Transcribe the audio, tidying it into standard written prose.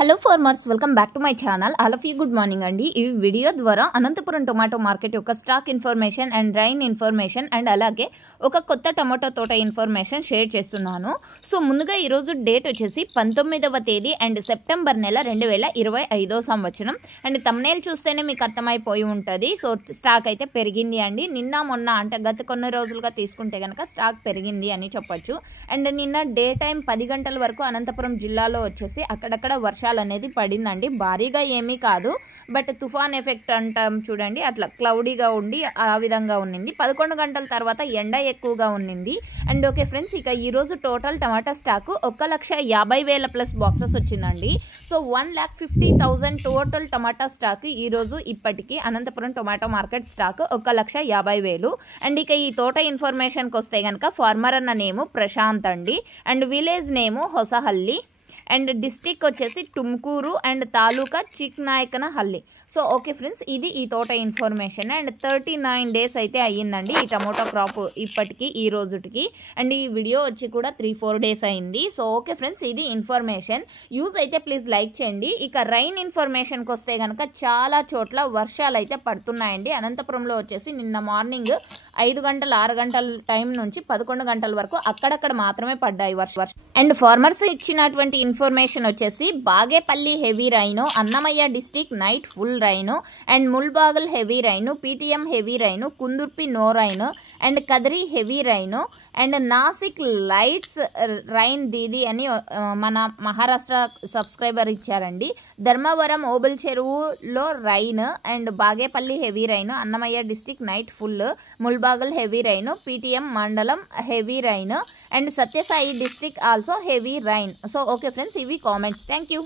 Hello farmers, welcome back to my channel. All of you good morning అండి. ఈ video ద్వారా Anantapuram tomato market యొక్క stock information and rain information and అలాగే ఒక కొత్త టొమాటో తోట ఇన్ఫర్మేషన్ షేర్ చేస్తున్నాను. సో ముందుగా ఈరోజు డేట్ వచ్చేసి 19వ తేదీ అండ్ సెప్టెంబర్ నెల 2025 సంవత్సరం. అండ్ థంబ్నెయిల్ చూస్తేనే మీకు అర్థమైపోయి ఉంటుంది. సో స్టాక్ అయితే పెరిగింది అండి. నిన్న మొన్న అంటే గత కొన్ని రోజులుగా తీసుకుంటే కనుక స్టాక్ పెరిగింది అని చెప్పొచ్చు. అండ్ నిన్న డే టైం 10 గంటల వరకు అనంతపురం జిల్లాలో వచ్చేసి అక్కడక్కడ వర్షాలు అనేది పడిందండి. భారీగా ఏమీ కాదు, బట్ తుఫాన్ ఎఫెక్ట్ అంటాం చూడండి, అట్లా క్లౌడీగా ఉండి ఆ విధంగా ఉన్నింది. 11 గంటల తర్వాత ఎండ ఎక్కువగా ఉన్నింది. అండ్ ఓకే ఫ్రెండ్స్, ఇక ఈరోజు total tomato stock 1,50,000 plus boxes వచ్చిందండి. సో 1,50,000 టోటల్ టమాటా స్టాక్ ఈరోజు ఇప్పటికీ Anantapuram tomato market stock 1,50,000. And ఇక ఈ తోట ఇన్ఫర్మేషన్కి వస్తే కనుక ఫార్మర్ అన్న నేము ప్రశాంత్ అండి. అండ్ విలేజ్ నేము హొసహల్లి అండ్ డిస్టిక్ వచ్చేసి Tumkur and taluka Chiknayakanahalli. So okay friends, ఇది ఈ తోట ఇన్ఫర్మేషన్. అండ్ 39 డేస్ అయితే అయ్యిందండి ఈ టమోటా క్రాప్ ఇప్పటికి ఈ రోజుకి. అండ్ ఈ వీడియో వచ్చి కూడా 3-4 డేస్ అయింది. సో ఓకే ఫ్రెండ్స్, ఇది ఇన్ఫర్మేషన్. యూజ్ అయితే ప్లీజ్ లైక్ చేయండి. ఇక రైన్ ఇన్ఫర్మేషన్కి వస్తే కనుక చాలా చోట్ల వర్షాలు అయితే పడుతున్నాయండి. అనంతపురంలో వచ్చేసి నిన్న మార్నింగ్ 5 గంటల 6 గంటల టైం నుంచి 11 గంటల వరకు అక్కడక్కడ మాత్రమే పడ్డాయి వర్షం. అండ్ ఫార్మర్స్ ఇచ్చినటువంటి ఇన్ఫర్మేషన్ వచ్చేసి Bagepalli heavy rain, Annamayya district night full rain and Mulbagal heavy rain, PTM heavy rain, Kundurpi no rain and Kadiri heavy rain and Nashik lights rain దీది అని మన మహారాష్ట్ర సబ్స్క్రైబర్ ఇచ్చారండి. ధర్మవరం ఓబుల్ చెరువులో rain and Bagepalli heavy rain, Annamayya district night full, Mulbagal heavy rain, PTM మండలం heavy rain and Sathya Sai district also heavy rain. So okay friends, ఇవి comments. Thank you.